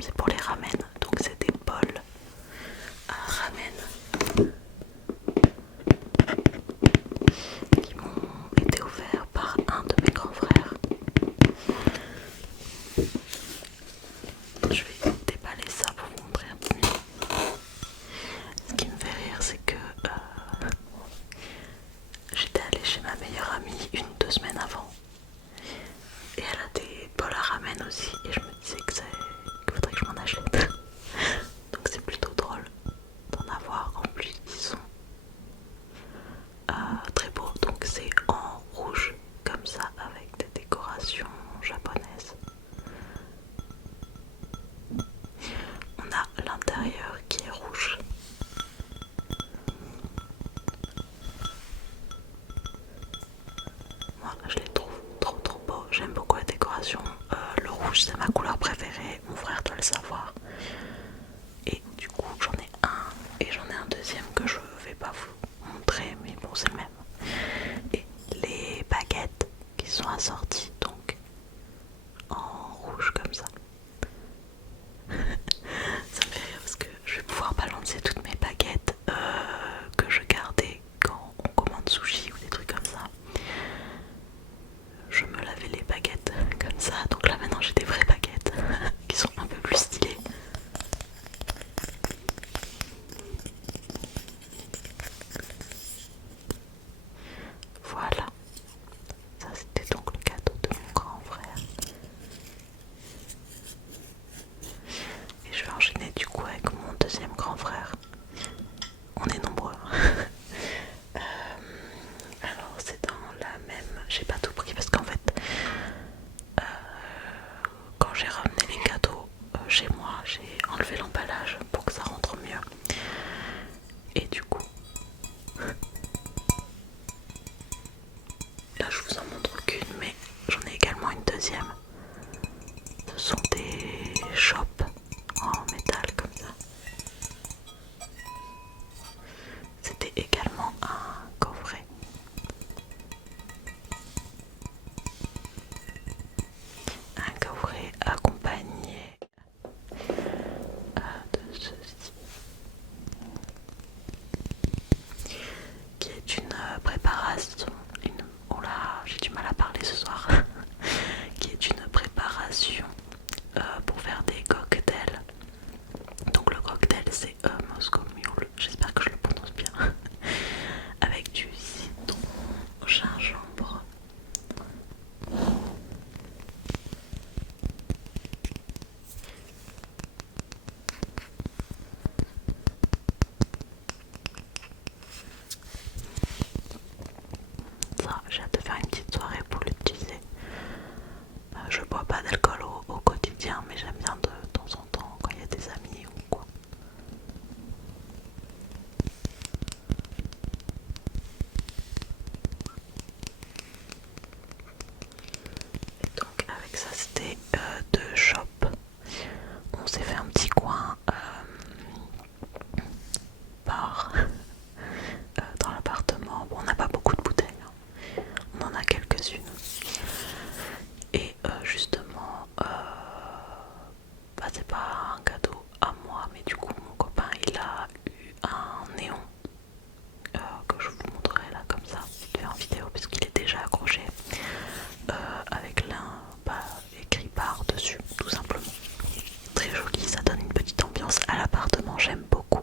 c'est pour les ramen, donc c'est des bols à ramen qui m'ont été offerts par un de mes grands frères. Je vais déballer ça pour vous montrer un peu mieux. Ce qui me fait rire, c'est que j'étais allée chez ma meilleure amie 1 ou 2 semaines avant et elle a des bols à ramen aussi et je me disais qu'il faudrait que je m'en achète. Donc c'est plutôt drôle d'en avoir. En plus ils sont très beaux, donc c'est en rouge comme ça avec des décorations japonaises. On a l'intérieur qui est rouge. Moi je les trouve trop beaux, j'aime beaucoup la décoration. Le rouge c'est ma couleur préférée, mon frère doit le savoir. Et du coup j'en ai un et j'en ai un deuxième que je vais pas vous montrer, mais bon c'est le même. Et les baguettes qui sont assorties donc en rouge comme ça. Ça me fait rire parce que je vais pouvoir balancer toutes mes baguettes que je gardais quand on commande sushi ou des trucs comme ça. Je me lavais les baguettes comme ça, donc là maintenant j'ai des vraies baguettes qui sont un peu plus stylées. Voilà, ça c'était donc le cadeau de mon grand frère. Et je vais enchaîner du coup avec mon deuxième grand frère. On est nombreux. Alors c'est dans la même... J'ai pas tout pris parce qu'en fait quand j'ai ramené les cadeaux chez moi, j'ai enlevé l'emballage pour que ça rentre mieux. Et du coup, là je vous en montre qu'une, mais j'en ai également une deuxième. Ce sont des chopes en métal comme ça. C'était également un coffret. Un coffret accompagné de ceci, qui est une préparation, oh là, j'ai du mal à parler ce soir, qui est une préparation pour faire des cocktails. Donc le cocktail c'est Moscow Mule, j'espère que je le prononce bien, avec du citron, gingembre, ça, j'ai hâte de faire une petite soirée pour l'utiliser. Je bois pas d'alcool au quotidien, mais j'aime bien de temps en temps quand il y a des amis ou quoi. Et donc avec ça c'était deux shops. On s'est fait un petit coin bar dans l'appartement. Bon, on n'a pas beaucoup de bouteilles, hein. On en a quelques-unes. Et justement, bah, c'est pas un cadeau à moi, mais du coup mon copain il a eu un néon que je vous montrerai là comme ça, vite fait en vidéo puisqu'il est déjà accroché avec l'un écrit bar dessus tout simplement. Très joli, ça donne une petite ambiance à l'appartement, j'aime beaucoup.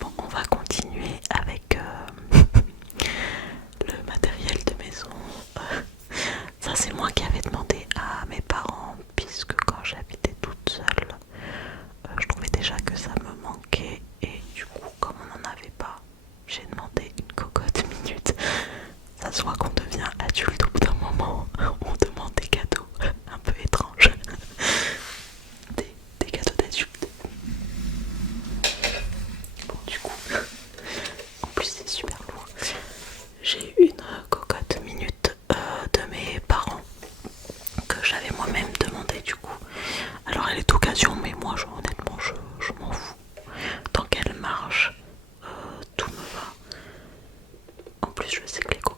Bon, on va continuer avec le matériel de maison. Ça c'est moi qui avais demandé à mes parents puisque quand j'habitais toute seule, je trouvais déjà que ça me manquait et du coup comme on n'en avait pas, j'ai demandé une cocotte minute. Ça se voit qu'on devient adulte au bout d'un moment, on demande des cadeaux un peu étranges, des cadeaux d'adultes. Bon du coup, en plus c'est super lourd. J'ai eu une cocotte minute de mes parents que j'avais moi-même demandé du coup. Alors elle est d'occasion mais moi honnêtement je m'en fous. Tant qu'elle marche, tout me va. En plus je sais que les cocottes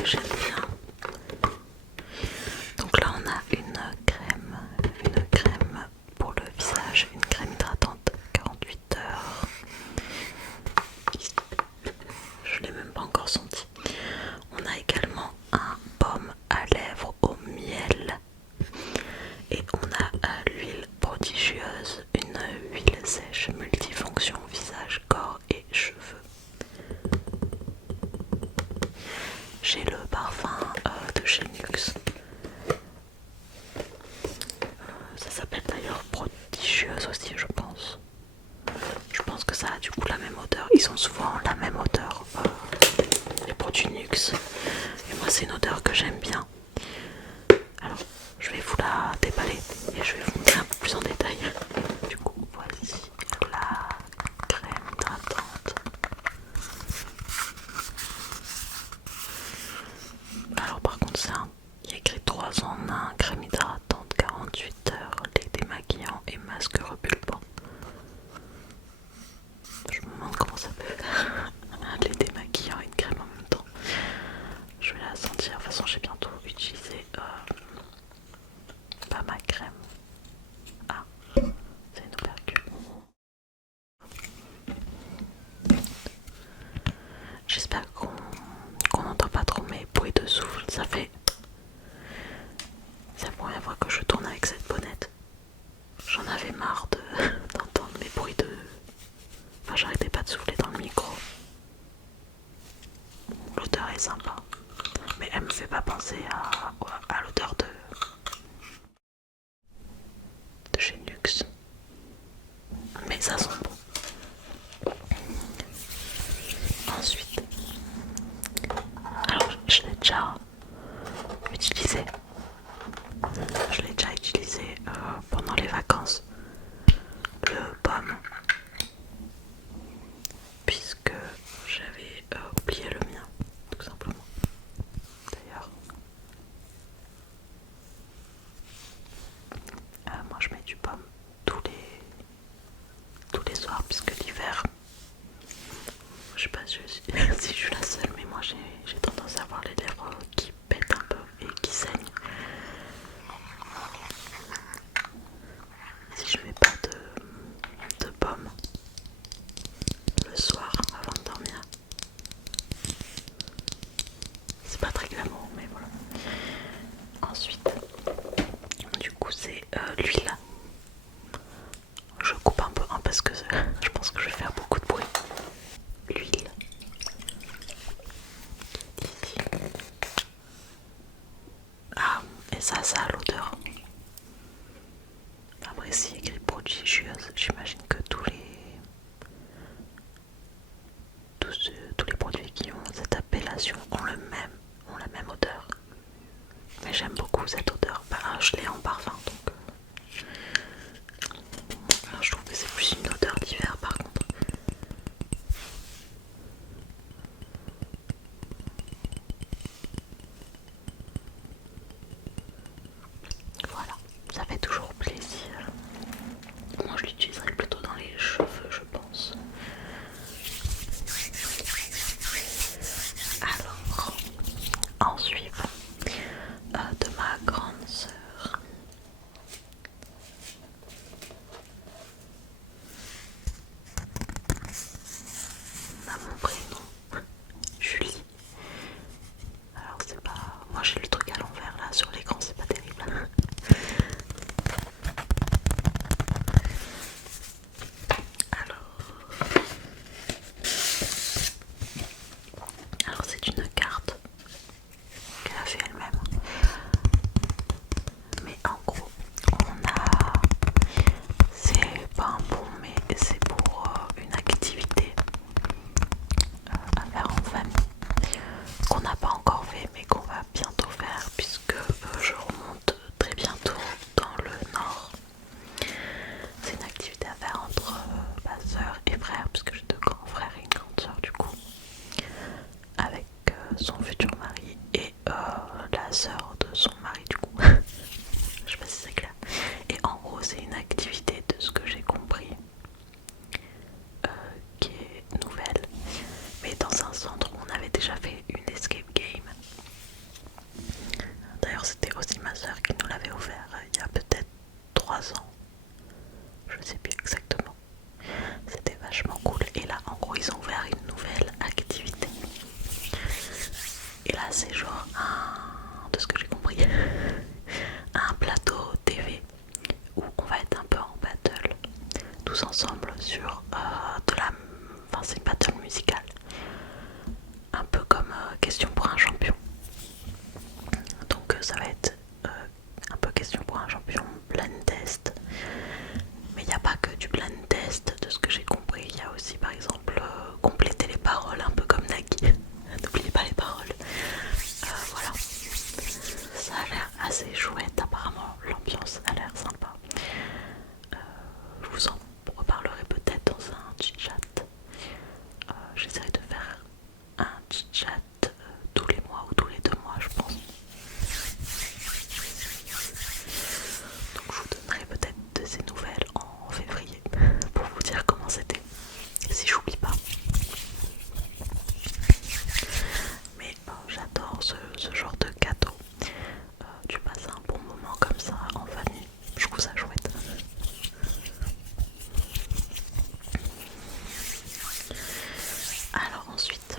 que j'aime bien. Donc là on a une crème pour le visage, une crème hydratante 48 heures. Je l'ai même pas encore senti. On a également un baume à lèvres au miel. Et on a l'huile prodigieuse, une huile sèche multifonction visage, corps et cheveux. J'ai le parfum de chez NYX. Ça s'appelle d'ailleurs prodigieuse aussi, je pense. Je pense que ça a du coup la même odeur. Ils ont souvent la même odeur, les produits NYX. Et moi c'est une odeur que j'aime bien. Alors je vais vous la déballer et je vais vous montrer un peu plus en détail. Du coup voici la crème hydratante. Alors par contre il y a écrit 3 en 1, crème hydratante 48 heures, lait démaquillant et masque repulpant. Je me demande comment ça peut faire un lait démaquillant et une crème en même temps. Je vais la sentir, de toute façon j'ai bientôt utilisé pas ma crème. Ah, c'est une opercule. J'espère qu'on n'entend pas trop mes bruits de souffle. C'est la première fois que je tourne avec cette bonnette. J'en avais marre d'entendre mes bruits de... Enfin, j'arrêtais pas de souffler dans le micro. L'odeur est sympa. Mais elle me fait pas penser à l'odeur de chez NYX. Mais ça sent bon. Ensuite, alors je l'ai déjà utilisé. Je l'ai déjà utilisé pendant les vacances. Le baume. Puisque j'avais oublié le mien, tout simplement. D'ailleurs, moi je mets du baume tous les soirs, puisque l'hiver, je sais pas si je suis la seule, mais moi j'ai tendance à avoir les lèvres qui pètent un peu et qui saignent. Si je mets pas de baume le soir avant de dormir, c'est pas très glamour, mais voilà. Ensuite, du coup, c'est l'huile. Je coupe un peu hein, parce que je pense que je vais faire beaucoup de bruit. L'huile. Ici. Ah, et ça a l'odeur. Après, c'est écrit prodigieuse. J'imagine que tous les produits qui ont cette appellation ont la même odeur. Mais j'aime beaucoup cette odeur. Bah, je l'ai en parfum donc. Alors, je trouve que c'est plus une odeur d'hiver par contre. Voilà, ça fait toujours plaisir. Moi je l'utiliserai plutôt dans les cheveux je pense. Alors, ensuite, de ma grande sœur. On a mon prénom, Julie. Alors c'est pas... Moi j'ai le truc à l'envers là sur l'écran, c'est pas terrible. Alors c'est une carte qu'elle a fait elle-même. Mais en gros, c'est pas un bon, mais c'est pour une activité à faire en famille qu'on n'a pas encore fait, mais qu'on va bientôt faire puisque je remonte très bientôt dans le nord. C'est une activité à faire entre ma soeur et frère, puisque j'ai 2 grands frères et une grande soeur du coup, avec son futur mari et la soeur de son mari du coup. Je sais pas si c'est clair. Et en gros c'est une activité de ce que j'ai compris qui est nouvelle, mais dans un centre où on avait déjà fait une escape game c'est genre de ce que j'ai compris, un plateau TV où on va être un peu en battle tous ensemble sur enfin c'est une battle musicale, un peu comme question pour un champion. Donc ça va être un peu question pour un champion, blind test. Mais il n'y a pas que du blind test, de ce que j'ai compris. Il y a aussi par exemple compléter les paroles, un peu comme Nagui. N'oubliez pas les paroles. Voilà. Ça a l'air assez chouette apparemment. L'ambiance a l'air sympa. Je vous en reparlerai peut-être dans un chit chat. J'essaierai de faire un chit chat tous les mois ou tous les 2 mois je pense. Donc je vous donnerai peut-être de ces nouvelles en février pour vous dire comment c'était, si j'oublie pas. Mais j'adore ce genre de cadeau. Tu passes un bon moment comme ça en famille, je trouve ça chouette. Alors ensuite,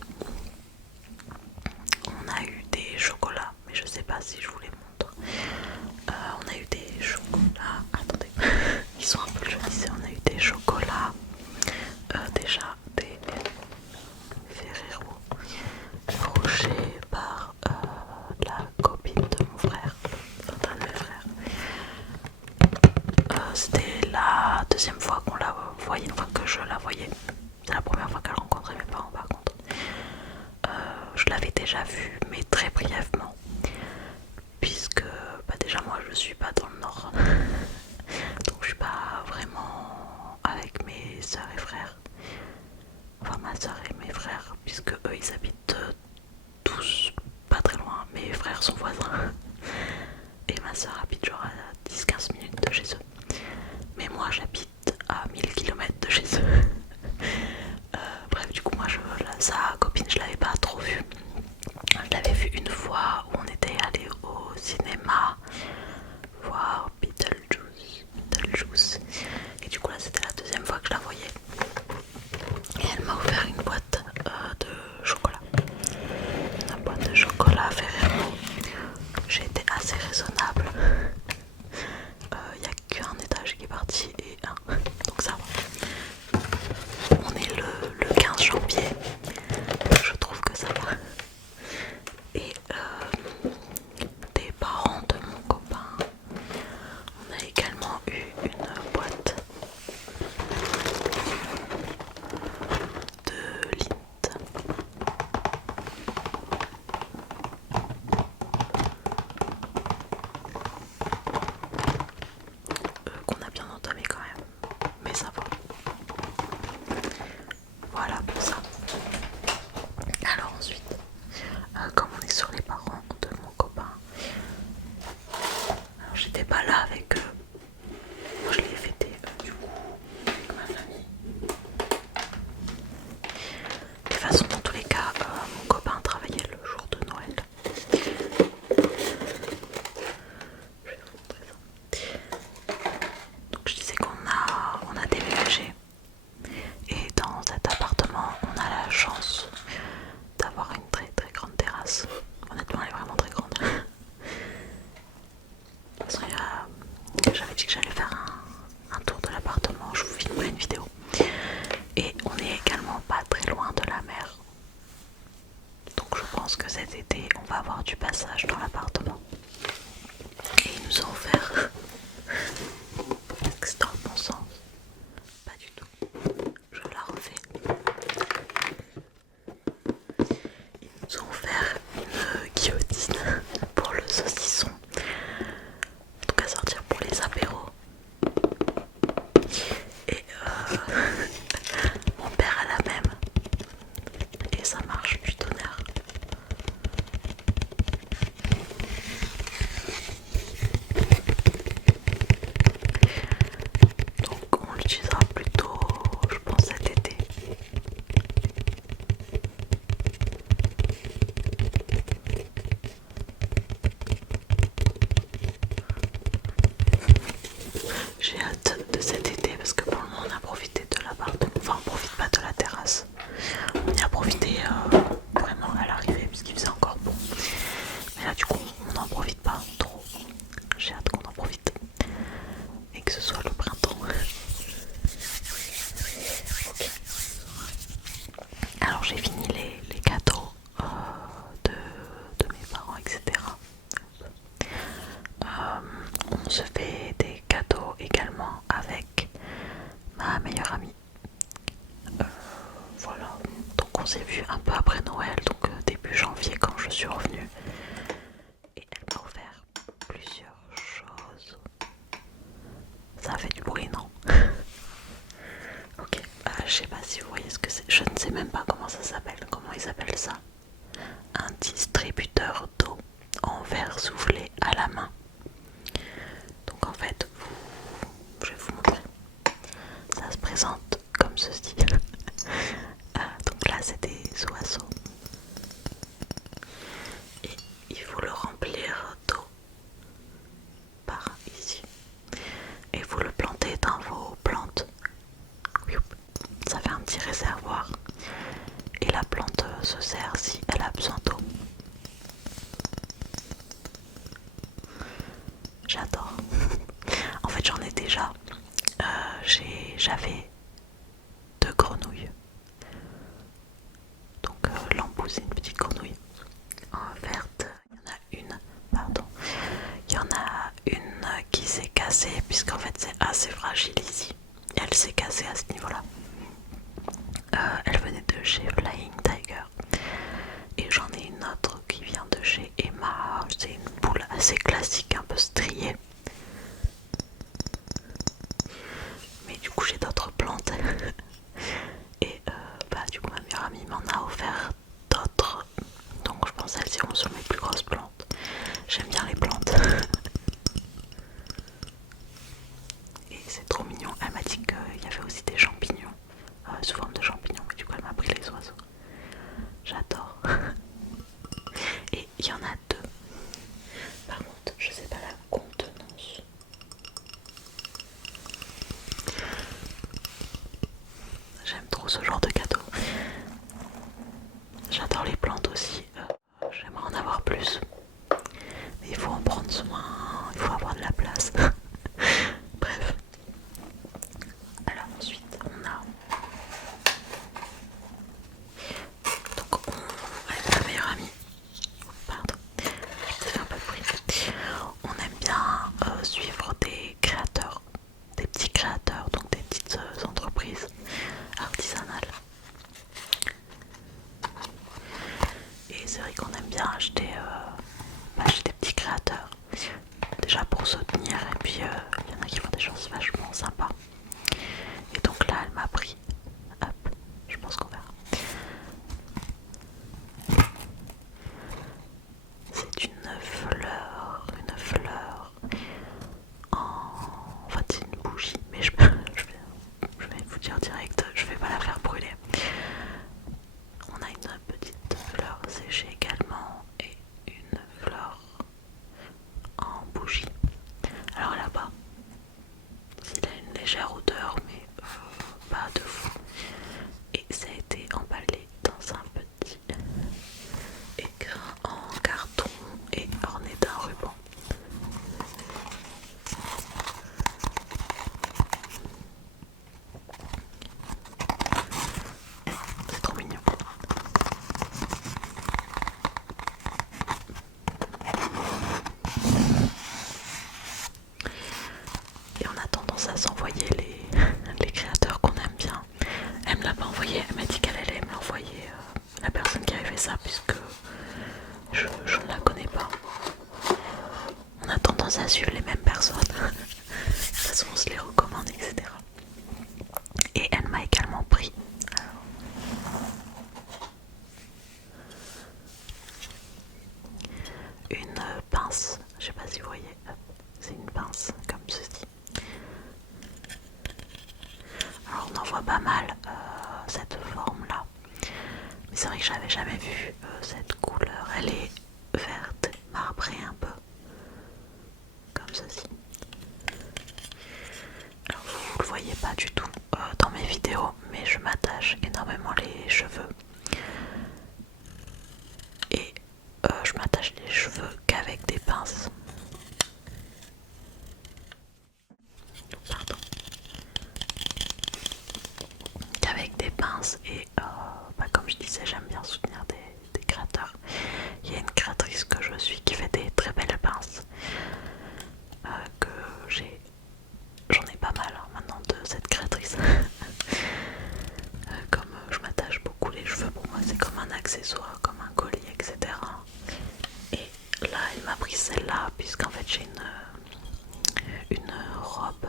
on a eu des chocolats, mais je sais pas si je vous les montre. On a eu des chocolats, attendez, ils sont un peu jaunissés. On a eu des chocolats, déjà des Ferrero Rocher par la copine de mon frère, enfin d'un de mes frères. C'était la deuxième fois qu'on la voyait, enfin que je la voyais. C'est la première fois qu'elle rencontrait mes parents par contre. Je l'avais déjà vue mais très brièvement, puisque déjà moi je suis pas dans le nord, donc je suis pas vraiment avec mes soeurs et frères, enfin ma soeur et mes frères, puisque eux ils habitent tous pas très loin. Mes frères sont voisins et ma soeur habite genre à 10-15 minutes de chez eux, mais moi j'habite à 1000 km de chez eux. Bref, du coup moi sa copine je l'avais pas trop vue. Je l'avais vue une fois où on était allé au cinéma voir Beetlejuice. Et du coup là c'était la deuxième fois que je la voyais. Et elle m'a offert une boîte de chocolat. Une boîte de chocolat Ferrero. J'ai été assez raisonnable. Il n'y a qu'un étage qui est parti et un. Donc ça va. On est le 15 janvier. Je trouve que ça va. Et des parents de mon copain, on a également eu une boîte de Lindt. Qu'on a bien entamé quand même, mais ça va. Voilà pour ça. Alors ensuite, comme on est sur les parents de mon copain, alors j'étais pas là avec eux. Moi je l'ai fêté du coup avec ma famille. De toute façon dans tous les cas, mon copain travaillait le jour de Noël. Je vais vous montrer ça. Donc je disais qu'on a déménagé. Et dans cet appartement, on a la chance d'avoir une très très grande terrasse. Honnêtement, elle est vraiment très grande. Parce que j'avais dit que j'allais faire un tour de l'appartement, je vous filmerai une vidéo. Et on est également pas très loin de la mer. Donc je pense que cet été, on va avoir du passage dans l'appartement. Et ils nous ont offert... Est-ce que c'est dans le bon sens? Pas du tout. Je la refais. Ils nous ont offert une guillotine pour le saucisson. En tout cas sortir pour les apéros. Et mon père a la même. Et ça marche du tonnerre. un distributeur d'eau en verre soufflé à la main. Donc en fait, je vais vous montrer. Ça se présente comme ceci. Donc là c'est des oiseaux. Et il faut le remplir d'eau par ici. Et vous le plantez dans vos plantes. Ça fait un petit réservoir. Et la plante se sert si elle a besoin d'eau. J'adore. En fait j'en ai déjà. J'avais 2 grenouilles. Donc Lambou c'est une petite grenouille verte. Il y en a une, pardon. Il y en a une qui s'est cassée puisqu'en fait c'est assez fragile ici. Et elle s'est cassée à ce niveau-là. Elle venait de chez Flying Tiger. Et j'en ai une autre qui vient de chez Emma. C'est une poule assez classique, un peu striée. Mais du coup j'ai d'autres plantes. Et du coup ma meilleure amie m'en a offert d'autres. Donc je pense qu'elles iront sur mes plus grosses plantes. J'aime bien les plantes. Et c'est trop mignon. Elle m'a dit qu'il y avait aussi des champignons. Sous forme de champignons. Mais du coup elle m'a pris les oiseaux. J'adore. Et il y en a 2. Par contre je sais pas la contenance. J'aime trop ce genre de cadeau. J'adore les plantes aussi. J'aimerais en avoir plus. Mais il faut en prendre soin. Il faut avoir de la place. Bref. Alors ensuite on a... Donc avec ma meilleure amie. Pardon. Ça fait un peu de bruit. On aime bien suivre des créateurs. Des petits créateurs. Donc des petites entreprises artisanales. Et c'est vrai qu'on aime bien acheter chez des petits créateurs. Déjà pour soutenir. Et puis il y en a qui font des choses vachement sympas. Et donc là elle m'a pris. Hop, je pense qu'on verra. C'est une fleur en fait c'est une bougie, mais je vais vous dire direct, je vais pas la faire brûler. On a une petite fleur séchée également et une fleur en bougie. Alors là-bas, il a une légère odeur, mais pas de fou. Et ça a été emballé dans un petit écrin en carton et orné d'un ruban. C'est trop mignon. Et on a tendance à s'envoyer les créateurs qu'on aime bien. Elle me l'a pas envoyé, elle m'a dit qu'elle allait me l'envoyer, la personne qui avait fait ça, puisque je ne la connais pas. On a tendance à suivre les mêmes personnes. De toute façon on se les recommande, etc. Et elle m'a également pris une pince, je sais pas si vous voyez, c'est une pince comme ceci. Alors on en voit pas mal cette forme là, mais c'est vrai que j'avais jamais vu cette couleur. Elle est verte marbrée un peu comme ceci. Alors vous le voyez pas du tout dans mes vidéos, mais je m'attache énormément les cheveux. Et je m'attache les cheveux qu'avec des pinces. Pardon. Qu'avec des pinces et comme je disais, j'aime bien soutenir des créateurs. Il y a une créatrice que je suis qui fait des très belles pinces que j'en ai pas mal maintenant de cette créatrice. Comme je m'attache beaucoup les cheveux, pour moi c'est comme un accessoire, comme un collier, etc. Et là elle m'a pris celle-là puisqu'en fait j'ai une robe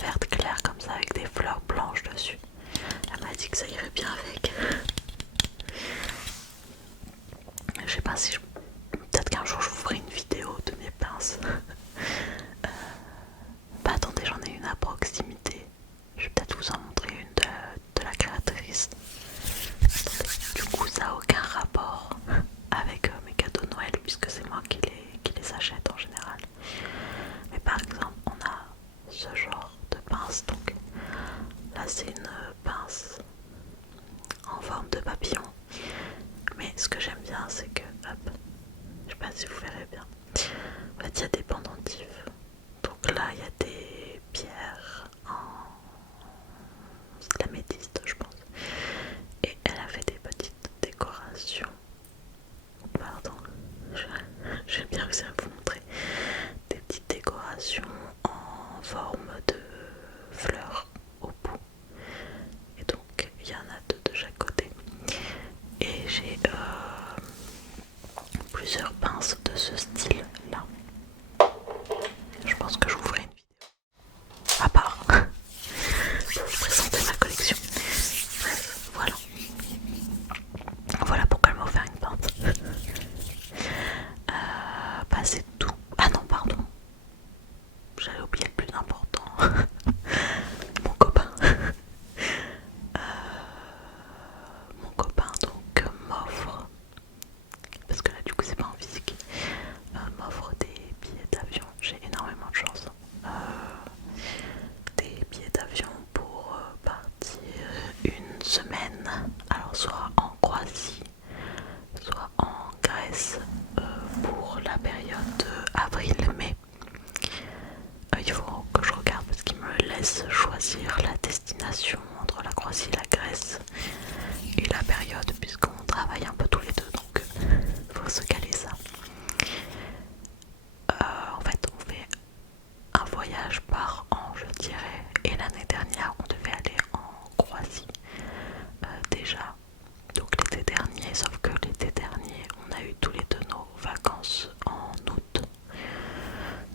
verte claire comme ça avec des fleurs blanches dessus. Elle m'a dit que ça irait bien avec. sais pas si peut-être qu'un jour je vous ferai une vidéo de mes pinces. Bah attendez, j'en ai une à proximité. Je vais peut-être vous en montrer une de la créatrice. Attendez, du coup ça n'a aucun rapport avec mes cadeaux de Noël puisque c'est moi qui les achète en général. Mais par exemple on a ce genre de pince, donc là c'est une pince en forme de papillon. Mais ce que j'aime bien c'est que, hop, je sais pas si vous verrez bien, en fait il y a des pendentifs. Donc là il y a des pierres en... c'est de la métiste je pense. Et elle a fait des petites décorations. Pardon, je vais bien réussir à vous montrer. Des petites décorations en forme de fleurs au bout. Et donc il y en a deux de chaque côté. Et j'ai plusieurs pinces de ce style là. Je pense que je vous ferai une vidéo à part pour vous présenter ma collection. Bref, voilà. Voilà pourquoi elle m'a offert une pinte. Bah c'est tout. Ah non, pardon. J'avais oublié le plus important. Mon copain. Mon copain donc m'offre, parce que là du coup c'est pas en physique, m'offre des billets d'avion. J'ai énormément de chance. Des billets d'avion pour partir une semaine. Alors soit en Croatie, soit en Grèce pour la période avril-mai. Il faut que je regarde parce qu'il me laisse choisir la destination entre la Croatie et la Grèce et la période puisqu'on travaille un peu tous les deux, donc il faut se caler ça. En fait on fait un voyage par an je dirais, et l'année dernière on devait aller en Croatie déjà, donc l'été dernier, sauf que l'été dernier on a eu tous les deux nos vacances en août.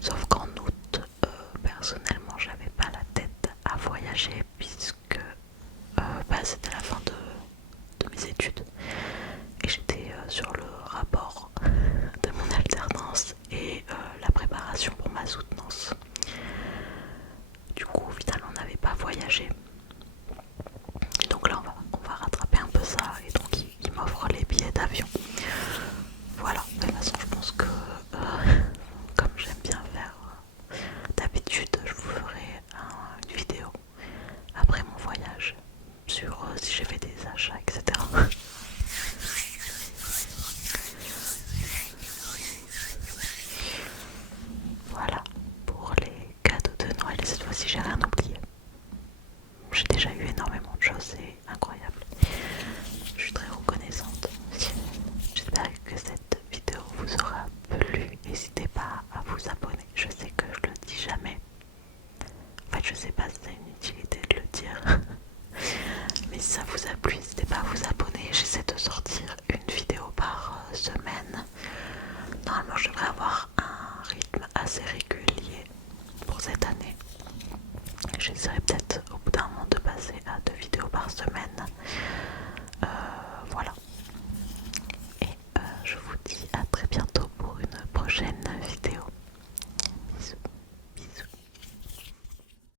Sauf qu'en août, personnellement, j'avais pas la tête à voyager puisque c'était la fin de mes études et j'étais sur le rapport de mon alternance et la préparation pour ma soutenance. Du coup, au final, on n'avait pas voyagé. Donc là, on va rattraper un peu ça et donc il m'offre les billets d'avion. Voilà, de toute façon, je pense que comme j'aime bien faire d'habitude, je vous ferai une vidéo après mon voyage sur si j'ai fait des achats, etc. Voilà pour les cadeaux de Noël. Et cette fois-ci, j'ai rien oublié. J'ai déjà eu énormément de choses, c'est incroyable. Je suis très reconnaissante. J'espère que cette vidéo vous aura plu. N'hésitez pas à vous abonner. Je sais que je le dis jamais. En fait, je sais pas si c'est une utilité de le dire. Mais si ça vous a plu,